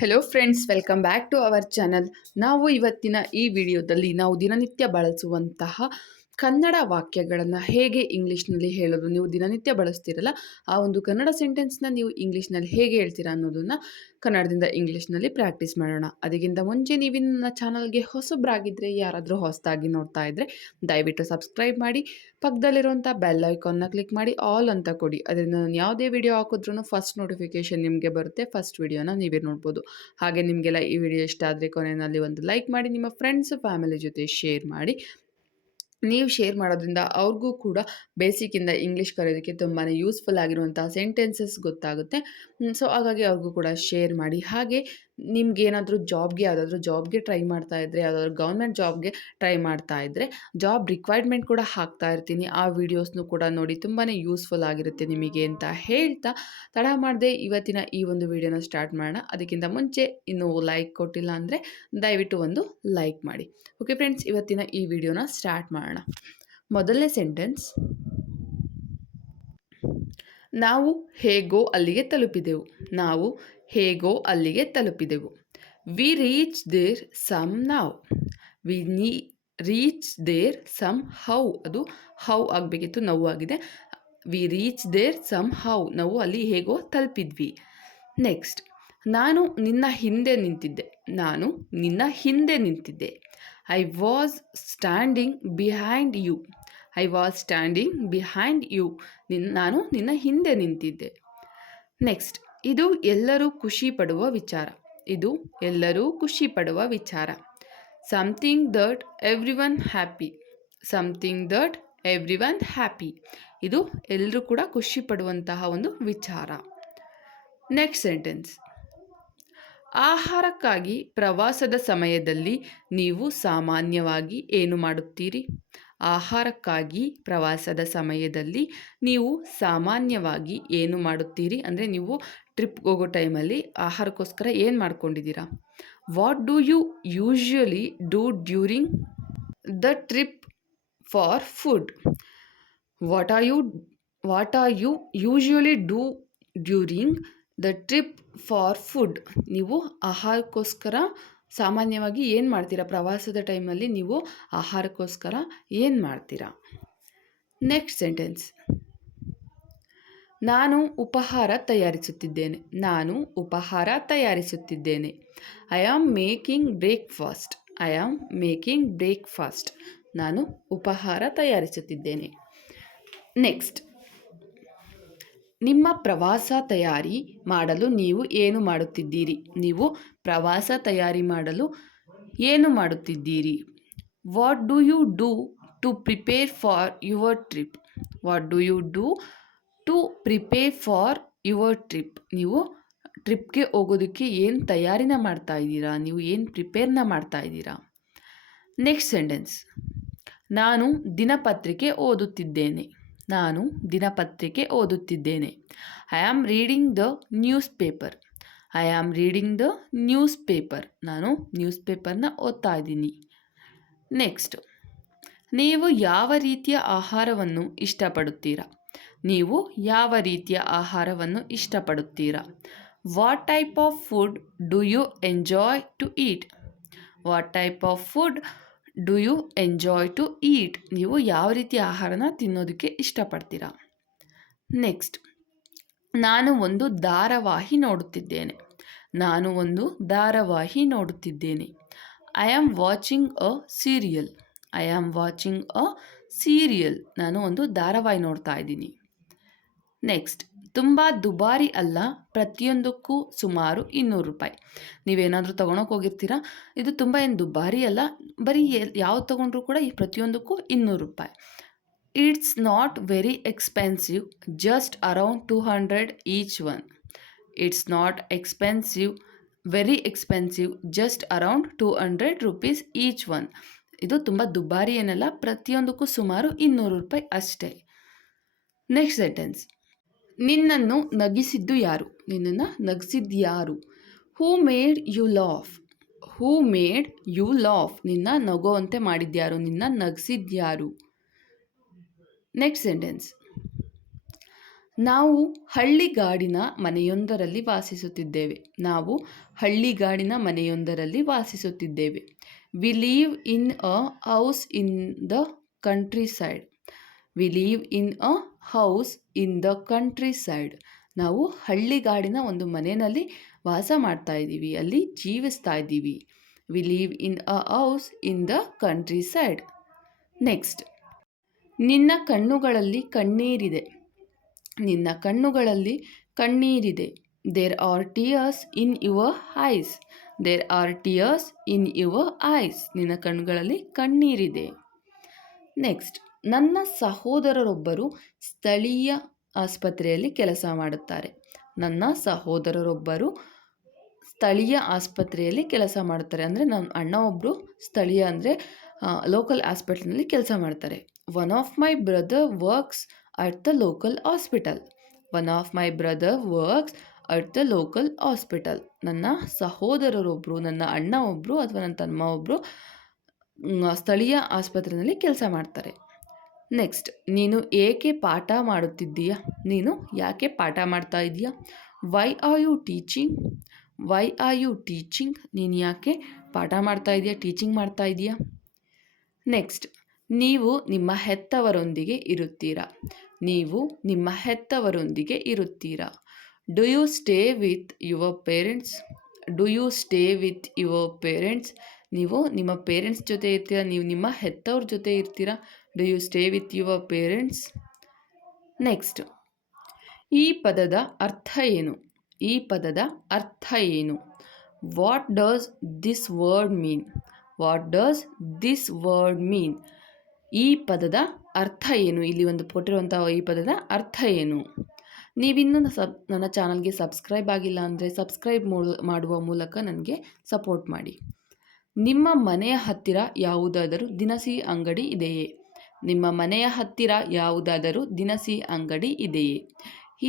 Hello friends, welcome back to our channel. ನಾವು ಇವತ್ತಿನ ಈ ವಿಡಿಯೋದಲ್ಲಿ ನಾವು ದಿನನಿತ್ಯ ಬಳಸುವಂತಹ ಕನ್ನಡ ವಾಕ್ಯಗಳನ್ನು ಹೇಗೆ ಇಂಗ್ಲೀಷ್ನಲ್ಲಿ ಹೇಳೋದು, ನೀವು ದಿನನಿತ್ಯ ಬಳಸ್ತೀರಲ್ಲ ಆ ಒಂದು ಕನ್ನಡ ಸೆಂಟೆನ್ಸ್ನ ನೀವು ಇಂಗ್ಲೀಷ್ನಲ್ಲಿ ಹೇಗೆ ಹೇಳ್ತೀರಾ ಅನ್ನೋದನ್ನು ಕನ್ನಡದಿಂದ ಇಂಗ್ಲೀಷ್ನಲ್ಲಿ ಪ್ರಾಕ್ಟೀಸ್ ಮಾಡೋಣ. ಅದಕ್ಕಿಂತ ಮುಂಚೆ ನೀವು ನನ್ನ ಚಾನಲ್ಗೆ ಹೊಸಬ್ರಾಗಿದ್ದರೆ, ಯಾರಾದರೂ ಹೊಸದಾಗಿ ನೋಡ್ತಾ ಇದ್ದರೆ ದಯವಿಟ್ಟು ಸಬ್ಸ್ಕ್ರೈಬ್ ಮಾಡಿ, ಪಕ್ಕದಲ್ಲಿರುವಂಥ ಬೆಲ್ ಐಕಾನ್ನ ಕ್ಲಿಕ್ ಮಾಡಿ ಆಲ್ ಅಂತ ಕೊಡಿ. ಅದರಿಂದ ನಾನು ಯಾವುದೇ ವಿಡಿಯೋ ಹಾಕಿದ್ರೂ ಫಸ್ಟ್ ನೋಟಿಫಿಕೇಷನ್ ನಿಮಗೆ ಬರುತ್ತೆ. ಫಸ್ಟ್ ವಿಡಿಯೋನ ನೀವೇ ನೋಡ್ಬೋದು. ಹಾಗೆ ನಿಮಗೆಲ್ಲ ಈ ವಿಡಿಯೋ ಇಷ್ಟ ಆದರೆ ಕೊನೆಯಲ್ಲಿ ಒಂದು ಲೈಕ್ ಮಾಡಿ, ನಿಮ್ಮ ಫ್ರೆಂಡ್ಸ್ ಫ್ಯಾಮಿಲಿ ಜೊತೆ ಶೇರ್ ಮಾಡಿ. ನೀವು ಶೇರ್ ಮಾಡೋದ್ರಿಂದ ಅವ್ರಿಗೂ ಕೂಡ ಬೇಸಿಕ್ಕಿಂದ ಇಂಗ್ಲೀಷ್ ಕಲಿಯೋದಕ್ಕೆ ತುಂಬಾ ಯೂಸ್ಫುಲ್ ಆಗಿರುವಂಥ ಸೆಂಟೆನ್ಸಸ್ ಗೊತ್ತಾಗುತ್ತೆ. ಸೊ ಹಾಗಾಗಿ ಅವ್ರಿಗೂ ಕೂಡ ಶೇರ್ ಮಾಡಿ. ಹಾಗೆ ನಿಮ್ಗೇನಾದರೂ ಯಾವುದಾದ್ರೂ ಜಾಬ್ಗೆ ಟ್ರೈ ಮಾಡ್ತಾ ಇದ್ದರೆ, ಯಾವುದಾದ್ರೂ ಗೌರ್ಮೆಂಟ್ ಜಾಬ್ಗೆ ಟ್ರೈ ಮಾಡ್ತಾ ಇದ್ದರೆ ಜಾಬ್ ರಿಕ್ವೈರ್ಮೆಂಟ್ ಕೂಡ ಹಾಕ್ತಾ ಇರ್ತೀನಿ. ಆ ವಿಡಿಯೋಸ್ನು ಕೂಡ ನೋಡಿ, ತುಂಬಾ ಯೂಸ್ಫುಲ್ ಆಗಿರುತ್ತೆ ನಿಮಗೆ ಅಂತ ಹೇಳ್ತಾ ತಡ ಮಾಡದೆ ಇವತ್ತಿನ ಈ ಒಂದು ವಿಡಿಯೋನ ಸ್ಟಾರ್ಟ್ ಮಾಡೋಣ. ಅದಕ್ಕಿಂತ ಮುಂಚೆ ಇನ್ನೂ ಲೈಕ್ ಕೊಟ್ಟಿಲ್ಲ ಅಂದರೆ ದಯವಿಟ್ಟು ಒಂದು ಲೈಕ್ ಮಾಡಿ. ಓಕೆ ಫ್ರೆಂಡ್ಸ್, ಇವತ್ತಿನ ಈ ವಿಡಿಯೋನ ಸ್ಟಾರ್ಟ್ ಮಾಡೋಣ. ಮೊದಲನೇ ಸೆಂಟೆನ್ಸ್, ನಾವು ಹೇಗೋ ಅಲ್ಲಿಗೆ ತಲುಪಿದೆವು. ನಾವು ಹೇಗೋ ಅಲ್ಲಿಗೆ ತಲುಪಿದೆವು. We reach there somehow. We reach there somehow. ಅದು ಹೌ ಆಗಬೇಕಿತ್ತು, ನೋವು ಆಗಿದೆ. We reach there somehow. ನಾವು ಅಲ್ಲಿ ಹೇಗೋ ತಲುಪಿದ್ವಿ. ನೆಕ್ಸ್ಟ್, ನಾನು ನಿನ್ನ ಹಿಂದೆ ನಿಂತಿದ್ದೆ. ನಾನು ನಿನ್ನ ಹಿಂದೆ ನಿಂತಿದ್ದೆ. I was standing behind you. I was standing behind you. ನಾನು ನಿನ್ನ ಹಿಂದೆ ನಿಂತಿದ್ದೆ. ನೆಕ್ಸ್ಟ್, ಇದು ಎಲ್ಲರೂ ಖುಷಿ ಪಡುವ ವಿಚಾರ. ಇದು ಎಲ್ಲರೂ ಖುಷಿ ಪಡುವ ವಿಚಾರ. Something that every one happy. Something that every one happy. ಇದು ಎಲ್ಲರೂ ಕೂಡ ಖುಷಿ ಪಡುವಂತಹ ಒಂದು ವಿಚಾರ. ನೆಕ್ಸ್ಟ್ ಸೆಂಟೆನ್ಸ್, ಆಹಾರಕ್ಕಾಗಿ ಪ್ರವಾಸದ ಸಮಯದಲ್ಲಿ ನೀವು ಸಾಮಾನ್ಯವಾಗಿ ಏನು ಮಾಡುತ್ತೀರಿ? ಆಹಾರಕ್ಕಾಗಿ ಪ್ರವಾಸದ ಸಮಯದಲ್ಲಿ ನೀವು ಸಾಮಾನ್ಯವಾಗಿ ಏನು ಮಾಡುತ್ತೀರಿ ಅಂದರೆ ನೀವು ಟ್ರಿಪ್ಗೆ ಹೋಗೋ ಟೈಮಲ್ಲಿ ಆಹಾರಕ್ಕೋಸ್ಕರ ಏನು ಮಾಡ್ಕೊಂಡಿದ್ದೀರಾ? What do you usually do during the trip for food? What are you usually do during the trip for food? ನೀವು ಆಹಾರಕ್ಕೋಸ್ಕರ ಸಾಮಾನ್ಯವಾಗಿ ಏನು ಮಾಡ್ತೀರಾ? ಪ್ರವಾಸದ ಟೈಮಲ್ಲಿ ನೀವು ಆಹಾರಕ್ಕೋಸ್ಕರ ಏನು ಮಾಡ್ತೀರಾ? ನೆಕ್ಸ್ಟ್ ಸೆಂಟೆನ್ಸ್, ನಾನು ಉಪಹಾರ ತಯಾರಿಸುತ್ತಿದ್ದೇನೆ. ನಾನು ಉಪಹಾರ ತಯಾರಿಸುತ್ತಿದ್ದೇನೆ. I am making breakfast. I am making breakfast. ನಾನು ಉಪಹಾರ ತಯಾರಿಸುತ್ತಿದ್ದೇನೆ. ನೆಕ್ಸ್ಟ್, ನಿಮ್ಮ ಪ್ರವಾಸ ತಯಾರಿ ಮಾಡಲು ನೀವು ಏನು ಮಾಡುತ್ತಿದ್ದೀರಿ? ನೀವು ಪ್ರವಾಸ ತಯಾರಿ ಮಾಡಲು ಏನು ಮಾಡುತ್ತಿದ್ದೀರಿ? What do you do to prepare for your trip? What do you do to prepare for your trip? ನೀವು ಟ್ರಿಪ್ಗೆ ಹೋಗೋದಕ್ಕೆ ಏನು ತಯಾರಿನ ಮಾಡ್ತಾ ಇದ್ದೀರಾ? ನೀವು ಏನು ಪ್ರಿಪೇರ್ನ ಮಾಡ್ತಾ ಇದ್ದೀರಾ? ನೆಕ್ಸ್ಟ್ ಸೆಂಟೆನ್ಸ್, ನಾನು ದಿನಪತ್ರಿಕೆ ಓದುತ್ತಿದ್ದೇನೆ. ನಾನು ದಿನಪತ್ರಿಕೆ ಓದುತ್ತಿದ್ದೇನೆ. I am reading the news paper. I am reading the news paper. ನಾನು ನ್ಯೂಸ್ ಪೇಪರ್ನ ಓದ್ತಾ ಇದ್ದೀನಿ. ನೆಕ್ಸ್ಟ್, ನೀವು ಯಾವ ರೀತಿಯ ಆಹಾರವನ್ನು ಇಷ್ಟಪಡುತ್ತೀರಾ? ನೀವು ಯಾವ ರೀತಿಯ ಆಹಾರವನ್ನು ಇಷ್ಟಪಡುತ್ತೀರಾ? What type of food do you enjoy to eat? What type of food do you enjoy to eat? ನೀವು ಯಾವ ರೀತಿಯ ಆಹಾರನ ತಿನ್ನೋದಕ್ಕೆ ಇಷ್ಟಪಡ್ತೀರಾ? ನೆಕ್ಸ್ಟ್, ನಾನು ಒಂದು ಧಾರಾವಾಹಿ ನೋಡುತ್ತಿದ್ದೇನೆ. ನಾನು ಒಂದು ಧಾರಾವಾಹಿ ನೋಡುತ್ತಿದ್ದೇನೆ. I am watching a serial. I am watching a serial. ನಾನು ಒಂದು ಧಾರಾವಾಹಿ ನೋಡ್ತಾ ಇದ್ದೀನಿ. ನೆಕ್ಸ್ಟ್, ತುಂಬ ದುಬಾರಿ ಅಲ್ಲ, ಪ್ರತಿಯೊಂದಕ್ಕೂ ಸುಮಾರು 200 ರೂಪಾಯಿ. ನೀವೇನಾದರೂ ತೊಗೊಳಕ್ಕೆ ಹೋಗಿರ್ತೀರಾ, ಇದು ತುಂಬ ಏನು ದುಬಾರಿ ಅಲ್ಲ, ಬರೀ ಯಾವ್ದು ತೊಗೊಂಡ್ರೂ ಕೂಡ ಈ ಪ್ರತಿಯೊಂದಕ್ಕೂ 200 ರೂಪಾಯಿ. It's not very expensive, just around 200 each one. It's not expensive, very expensive, just around 200 rupees each one. ಇದು ತುಂಬ ದುಬಾರಿ ಏನಲ್ಲ, ಪ್ರತಿಯೊಂದಕ್ಕೂ ಸುಮಾರು 200 ರೂಪಾಯಿ ಅಷ್ಟೇ. ನೆಕ್ಸ್ಟ್ ಸೆಂಟೆನ್ಸ್, ನಿನ್ನನ್ನು ನಗಿಸಿದ್ದು ಯಾರು? ನಿನ್ನನ್ನು ನಗಿಸಿದ್ದು ಯಾರು? Who made you laugh? Who made you laugh? ನಿನ್ನ ನಗೋವಂತೆ ಮಾಡಿದ್ಯಾರು? ನಿನ್ನ ನಗಿಸಿದ್ಯಾರು? ನೆಕ್ಸ್ಟ್ ಸೆಂಟೆನ್ಸ್, ನಾವು ಹಳ್ಳಿಗಾಡಿನ ಮನೆಯೊಂದರಲ್ಲಿ ವಾಸಿಸುತ್ತಿದ್ದೇವೆ. ನಾವು ಹಳ್ಳಿಗಾಡಿನ ಮನೆಯೊಂದರಲ್ಲಿ ವಾಸಿಸುತ್ತಿದ್ದೇವೆ. We live in a house in the countryside. We live in a house in the countryside. ನಾವು ಹಳ್ಳಿಗಾಡಿನ ಒಂದು ಮನೆಯಲ್ಲಿ ವಾಸ ಮಾಡ್ತಾ ಇದ್ದೀವಿ, ಅಲ್ಲಿ ಜೀವಿಸ್ತಾ ಇದ್ದೀವಿ. We live in a house in the countryside. Next, ನಿನ್ನ ಕಣ್ಣುಗಳಲ್ಲಿ ಕಣ್ಣೀರಿದೆ. ನಿನ್ನ ಕಣ್ಣುಗಳಲ್ಲಿ ಕಣ್ಣೀರಿದೆ. There are tears in your eyes. There are tears in your eyes. ನಿನ್ನ ಕಣ್ಣುಗಳಲ್ಲಿ ಕಣ್ಣೀರಿದೆ. ನೆಕ್ಸ್ಟ್, ನನ್ನ ಸಹೋದರರೊಬ್ಬರು ಸ್ಥಳೀಯ ಆಸ್ಪತ್ರೆಯಲ್ಲಿ ಕೆಲಸ ಮಾಡುತ್ತಾರೆ. ನನ್ನ ಸಹೋದರರೊಬ್ಬರು ಸ್ಥಳೀಯ ಆಸ್ಪತ್ರೆಯಲ್ಲಿ ಕೆಲಸ ಮಾಡುತ್ತಾರೆ. ಅಂದರೆ ನನ್ನ ಅಣ್ಣ ಒಬ್ಬರು ಸ್ಥಳೀಯ ಅಂದರೆ ಲೋಕಲ್ ಹಾಸ್ಪಿಟಲ್ನಲ್ಲಿ ಕೆಲಸ ಮಾಡ್ತಾರೆ. One of my brother works at the local hospital. One of my brother works at the local hospital. ನನ್ನ ಸಹೋದರರೊಬ್ಬರು, ನನ್ನ ಅಣ್ಣ ಒಬ್ಬರು ಅಥವಾ ನನ್ನ ತಮ್ಮ ಒಬ್ಬರು ಸ್ಥಳೀಯ ಆಸ್ಪತ್ರೆಯಲ್ಲಿ ಕೆಲಸ ಮಾಡ್ತಾರೆ. ನೆಕ್ಸ್ಟ್, ನೀನು ಏಕೆ ಪಾಠ ಮಾಡುತ್ತಿದ್ದೀಯಾ? ನೀನು ಯಾಕೆ ಪಾಠ ಮಾಡ್ತಾ ಇದೀಯಾ? Why are you teaching? Why are you teaching? ನೀನು ಯಾಕೆ ಪಾಠ ಮಾಡ್ತಾ ಇದೀಯಾ, ಟೀಚಿಂಗ್ ಮಾಡ್ತಾ ಇದೀಯಾ? ನೆಕ್ಸ್ಟ್, ನೀವು ನಿಮ್ಮ ಹೆತ್ತವರೊಂದಿಗೆ ಇರುತ್ತೀರಾ? ನೀವು ನಿಮ್ಮ ಹೆತ್ತವರೊಂದಿಗೆ ಇರುತ್ತೀರಾ? Do you stay with your parents? Do you stay with your parents? ನೀವು ನಿಮ್ಮ ಪೇರೆಂಟ್ಸ್ ಜೊತೆ ಇರ್ತೀರಾ? ನೀವು ನಿಮ್ಮ ಹೆತ್ತವ್ರ ಜೊತೆ ಇರ್ತೀರಾ? Do you stay with your parents? Next, ಈ ಪದದ ಅರ್ಥ ಏನು? ಈ ಪದದ ಅರ್ಥ ಏನು? What does this word mean? What does this word mean? ಈ ಪದದ ಅರ್ಥ ಏನು? ಇಲ್ಲಿ ಒಂದು ಕೊಟ್ಟಿರುವಂಥ ಈ ಪದದ ಅರ್ಥ ಏನು? ನೀವಿನ್ನೂ ನನ್ನ ಚಾನಲ್ಗೆ ಸಬ್ಸ್ಕ್ರೈಬ್ ಆಗಿಲ್ಲ ಅಂದರೆ ಸಬ್ಸ್ಕ್ರೈಬ್ ಮಾಡುವ ಮೂಲಕ ನನಗೆ ಸಪೋರ್ಟ್ ಮಾಡಿ. ನಿಮ್ಮ ಮನೆಯ ಹತ್ತಿರ ಯಾವುದಾದರೂ ದಿನಸಿ ಅಂಗಡಿ ಇದೆಯೇ? ನಿಮ್ಮ ಮನೆಯ ಹತ್ತಿರ ಯಾವುದಾದರೂ ದಿನಸಿ ಅಂಗಡಿ ಇದೆಯೇ?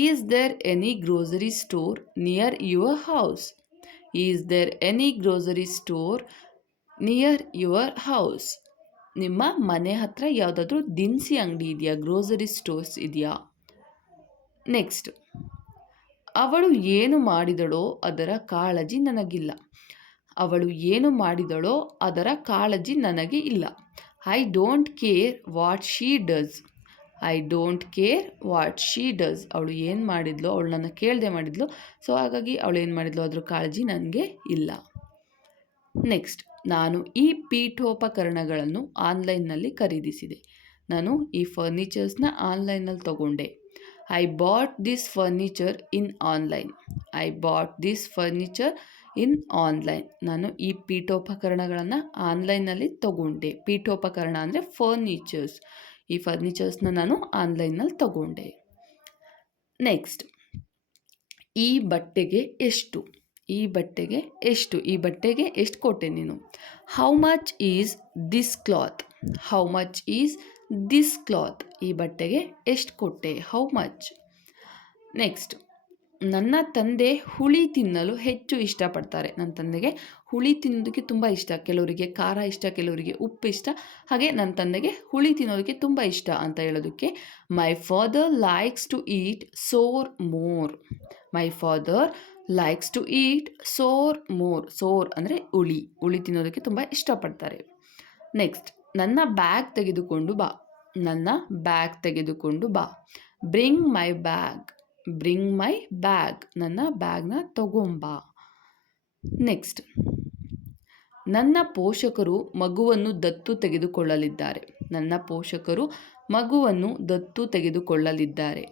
Is there any grocery store near your house? Is there any grocery store near your house? ನಿಮ್ಮ ಮನೆ ಹತ್ತಿರ ಯಾವುದಾದ್ರೂ ದಿನಸಿ ಅಂಗಡಿ ಇದೆಯಾ? ಗ್ರೋಸರಿ ಸ್ಟೋರ್ಸ್ ಇದೆಯಾ? ನೆಕ್ಸ್ಟ್, ಅವಳು ಏನು ಮಾಡಿದಳೋ ಅದರ ಕಾಳಜಿ ನನಗಿಲ್ಲ. ಅವಳು ಏನು ಮಾಡಿದಳೋ ಅದರ ಕಾಳಜಿ ನನಗೆ ಇಲ್ಲ. I don't care what she does. I don't care what she does. ಅವಳು ಏನು ಮಾಡಿದ್ಲು, ಅವಳು ನನ್ನ ಕೇಳದೆ ಮಾಡಿದ್ಲು, ಸೊ ಹಾಗಾಗಿ ಅವಳು ಏನು ಮಾಡಿದ್ಲು ಅದ್ರ ಕಾಳಜಿ ನನಗೆ ಇಲ್ಲ. ನೆಕ್ಸ್ಟ್, ನಾನು ಈ ಪೀಠೋಪಕರಣಗಳನ್ನು ಆನ್ಲೈನ್ನಲ್ಲಿ ಖರೀದಿಸಿದೆ. ನಾನು ಈ ಫರ್ನಿಚರ್ಸ್ನ ಆನ್ಲೈನಲ್ಲಿ ತಗೊಂಡೆ. I bought this furniture in online. I bought this furniture in online. ನಾನು ಈ ಪೀಠೋಪಕರಣಗಳನ್ನು ಆನ್ಲೈನಲ್ಲಿ ತಗೊಂಡೆ. ಪೀಠೋಪಕರಣ ಅಂದರೆ ಫರ್ನಿಚರ್ಸ್. ಈ ಫರ್ನಿಚರ್ಸ್ನ ನಾನು ಆನ್ಲೈನಲ್ಲಿ ತಗೊಂಡೆ. ನೆಕ್ಸ್ಟ್, ಈ ಬಟ್ಟೆಗೆ ಎಷ್ಟು? ಈ ಬಟ್ಟೆಗೆ ಎಷ್ಟು? ಈ ಬಟ್ಟೆಗೆ ಎಷ್ಟು ಕೊಟ್ಟೆ ನೀನು? How much is this cloth? How much is this cloth? ಈ ಬಟ್ಟೆಗೆ ಎಷ್ಟು ಕೊಟ್ಟೆ? How much? ನೆಕ್ಸ್ಟ್, ನನ್ನ ತಂದೆ ಹುಳಿ ತಿನ್ನಲು ಹೆಚ್ಚು ಇಷ್ಟಪಡ್ತಾರೆ. ನನ್ನ ತಂದೆಗೆ ಹುಳಿ ತಿನ್ನೋದಕ್ಕೆ ತುಂಬ ಇಷ್ಟ. ಕೆಲವರಿಗೆ ಖಾರ ಇಷ್ಟ, ಕೆಲವರಿಗೆ ಉಪ್ಪು ಇಷ್ಟ. ಹಾಗೆ ನನ್ನ ತಂದೆಗೆ ಹುಳಿ ತಿನ್ನೋದಕ್ಕೆ ತುಂಬ ಇಷ್ಟ ಅಂತ ಹೇಳೋದಕ್ಕೆ my father likes to eat sour more. My father likes to eat sour more. Sour ಅಂದರೆ ಹುಳಿ. ಹುಳಿ ತಿನ್ನೋದಕ್ಕೆ ತುಂಬ ಇಷ್ಟಪಡ್ತಾರೆ. ನೆಕ್ಸ್ಟ್, ನನ್ನ ಬ್ಯಾಗ್ ತೆಗೆದುಕೊಂಡು ಬಾ. ನನ್ನ ಬ್ಯಾಗ್ ತೆಗೆದುಕೊಂಡು ಬಾ. ಬ್ರಿಂಗ್ ಮೈ ಬ್ಯಾಗ್. ಬ್ರಿಂಗ್ ಮೈ ಬ್ಯಾಗ್. ನನ್ನ ಬ್ಯಾಗ್ನ ತಗೊಂಬಾ. ನೆಕ್ಸ್ಟ್, ನನ್ನ ಪೋಷಕರು ಮಗುವನ್ನು ದತ್ತು ತೆಗೆದುಕೊಳ್ಳಲಿದ್ದಾರೆ. ನನ್ನ ಪೋಷಕರು ಮಗುವನ್ನು ದತ್ತು ತೆಗೆದುಕೊಳ್ಳಲಿದ್ದಾರೆ.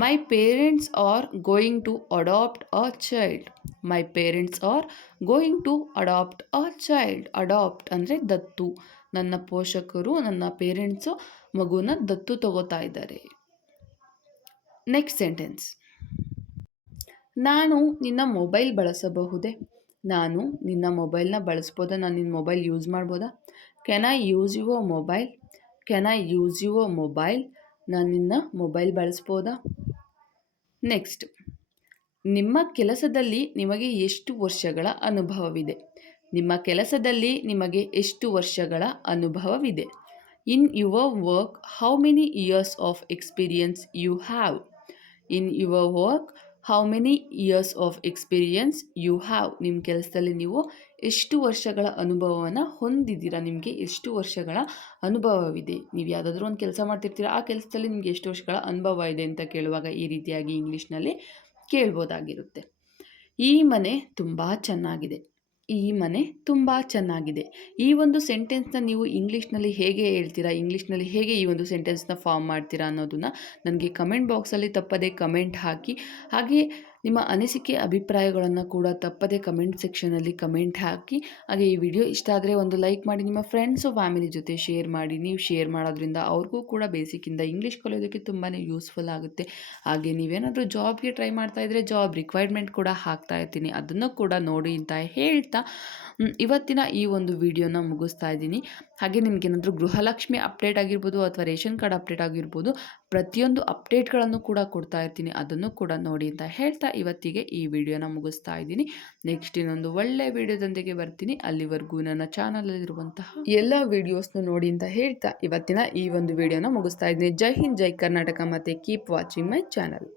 My parents are going to adopt a child. My parents are going to adopt a child. Adopt ಅಂದರೆ ದತ್ತು. ನನ್ನ ಪೋಷಕರು, ನನ್ನ ಪೇರೆಂಟ್ಸು ಮಗುನ ದತ್ತು ತಗೋತಾ ಇದ್ದಾರೆ. ನೆಕ್ಸ್ಟ್ ಸೆಂಟೆನ್ಸ್, ನಾನು ನಿನ್ನ ಮೊಬೈಲ್ ಬಳಸಬಹುದೇ? ನಾನು ನಿನ್ನ ಮೊಬೈಲ್ನ ಬಳಸ್ಬೋದಾ? ನಾನು ನಿನ್ನ ಮೊಬೈಲ್ ಯೂಸ್ ಮಾಡ್ಬೋದಾ? Can I use your mobile? Can I use your mobile? ನಾನು ನಿನ್ನ ಮೊಬೈಲ್ ಬಳಸ್ಬೋದಾ? ನೆಕ್ಸ್ಟ್, ನಿಮ್ಮ ಕೆಲಸದಲ್ಲಿ ನಿಮಗೆ ಎಷ್ಟು ವರ್ಷಗಳ ಅನುಭವವಿದೆ? ನಿಮ್ಮ ಕೆಲಸದಲ್ಲಿ ನಿಮಗೆ ಎಷ್ಟು ವರ್ಷಗಳ ಅನುಭವವಿದೆ? In your work how many years of experience you have? In your work how many years of experience you have. ನಿಮ್ಮ ಕೆಲಸದಲ್ಲಿ ನೀವು ಎಷ್ಟು ವರ್ಷಗಳ ಅನುಭವವನ್ನು ಹೊಂದಿದ್ದೀರಾ, ನಿಮಗೆ ಎಷ್ಟು ವರ್ಷಗಳ ಅನುಭವವಿದೆ. ನೀವು ಯಾವುದಾದ್ರೂ ಒಂದು ಕೆಲಸ ಮಾಡ್ತಿರ್ತೀರ, ಆ ಕೆಲಸದಲ್ಲಿ ನಿಮಗೆ ಎಷ್ಟು ವರ್ಷಗಳ ಅನುಭವ ಇದೆ ಅಂತ ಕೇಳುವಾಗ ಈ ರೀತಿಯಾಗಿ ಇಂಗ್ಲೀಷ್ನಲ್ಲಿ ಕೇಳ್ಬೋದಾಗಿರುತ್ತೆ. ಈ ಮನೆ ತುಂಬ ಚೆನ್ನಾಗಿದೆ. ಈ ಮನೆ ತುಂಬ ಚೆನ್ನಾಗಿದೆ. ಈ ಒಂದು ಸೆಂಟೆನ್ಸ್ನ ನೀವು ಇಂಗ್ಲೀಷ್ನಲ್ಲಿ ಹೇಗೆ ಹೇಳ್ತೀರಾ, ಇಂಗ್ಲೀಷ್ನಲ್ಲಿ ಹೇಗೆ ಈ ಒಂದು ಸೆಂಟೆನ್ಸ್ನ ಫಾರ್ಮ್ ಮಾಡ್ತೀರಾ ಅನ್ನೋದನ್ನು ನನಗೆ ಕಮೆಂಟ್ ಬಾಕ್ಸಲ್ಲಿ ತಪ್ಪದೇ ಕಮೆಂಟ್ ಹಾಕಿ. ಹಾಗೆ ನಿಮ್ಮ ಅನಿಸಿಕೆ ಅಭಿಪ್ರಾಯಗಳನ್ನು ಕೂಡ ತಪ್ಪದೇ ಕಮೆಂಟ್ ಸೆಕ್ಷನಲ್ಲಿ ಕಮೆಂಟ್ ಹಾಕಿ. ಹಾಗೆ ಈ ವಿಡಿಯೋ ಇಷ್ಟ ಆದರೆ ಒಂದು ಲೈಕ್ ಮಾಡಿ, ನಿಮ್ಮ ಫ್ರೆಂಡ್ಸು ಫ್ಯಾಮಿಲಿ ಜೊತೆ ಶೇರ್ ಮಾಡಿ. ನೀವು ಶೇರ್ ಮಾಡೋದ್ರಿಂದ ಅವ್ರಿಗೂ ಕೂಡ ಬೇಸಿಕ್ಕಿಂದ ಇಂಗ್ಲೀಷ್ ಕಲಿಯೋದಕ್ಕೆ ತುಂಬಾ ಯೂಸ್ಫುಲ್ ಆಗುತ್ತೆ. ಹಾಗೆ ನೀವೇನಾದರೂ ಜಾಬ್ಗೆ ಟ್ರೈ ಮಾಡ್ತಾ ಇದ್ದರೆ ಜಾಬ್ ರಿಕ್ವೈರ್ಮೆಂಟ್ ಕೂಡ ಹಾಕ್ತಾ ಇರ್ತೀನಿ, ಅದನ್ನು ಕೂಡ ನೋಡಿ ಅಂತ ಹೇಳ್ತಾ ಇವತ್ತಿನ ಈ ಒಂದು ವಿಡಿಯೋನ ಮುಗಿಸ್ತಾ ಇದ್ದೀನಿ. ಹಾಗೆ ನಿಮಗೇನಾದರೂ ಗೃಹಲಕ್ಷ್ಮಿ ಅಪ್ಡೇಟ್ ಆಗಿರ್ಬೋದು ಅಥವಾ ರೇಷನ್ ಕಾರ್ಡ್ ಅಪ್ಡೇಟ್ ಆಗಿರ್ಬೋದು, ಪ್ರತಿಯೊಂದು ಅಪ್ಡೇಟ್ಗಳನ್ನು ಕೂಡ ಕೊಡ್ತಾ ಇರ್ತೀನಿ, ಅದನ್ನು ಕೂಡ ನೋಡಿ ಅಂತ ಹೇಳ್ತಾ ಇವತ್ತಿಗೆ ಈ ವಿಡಿಯೋನ ಮುಗಿಸ್ತಾ ಇದ್ದೀನಿ. ನೆಕ್ಸ್ಟ್ ಇನ್ನೊಂದು ಒಳ್ಳೆ ವಿಡಿಯೋದೊಂದಿಗೆ ಬರ್ತೀನಿ. ಅಲ್ಲಿವರೆಗೂ ನನ್ನ ಚಾನಲಲ್ಲಿರುವಂತಹ ಎಲ್ಲ ವಿಡಿಯೋಸ್ನು ನೋಡಿ ಅಂತ ಹೇಳ್ತಾ ಇವತ್ತಿನ ಈ ಒಂದು ವಿಡಿಯೋನ ಮುಗಿಸ್ತಾ ಇದ್ದೀನಿ. ಜೈ ಹಿಂದ್, ಜೈ ಕರ್ನಾಟಕ, ಮತ್ತು ಕೀಪ್ ವಾಚಿಂಗ್ ಮೈ ಚಾನಲ್.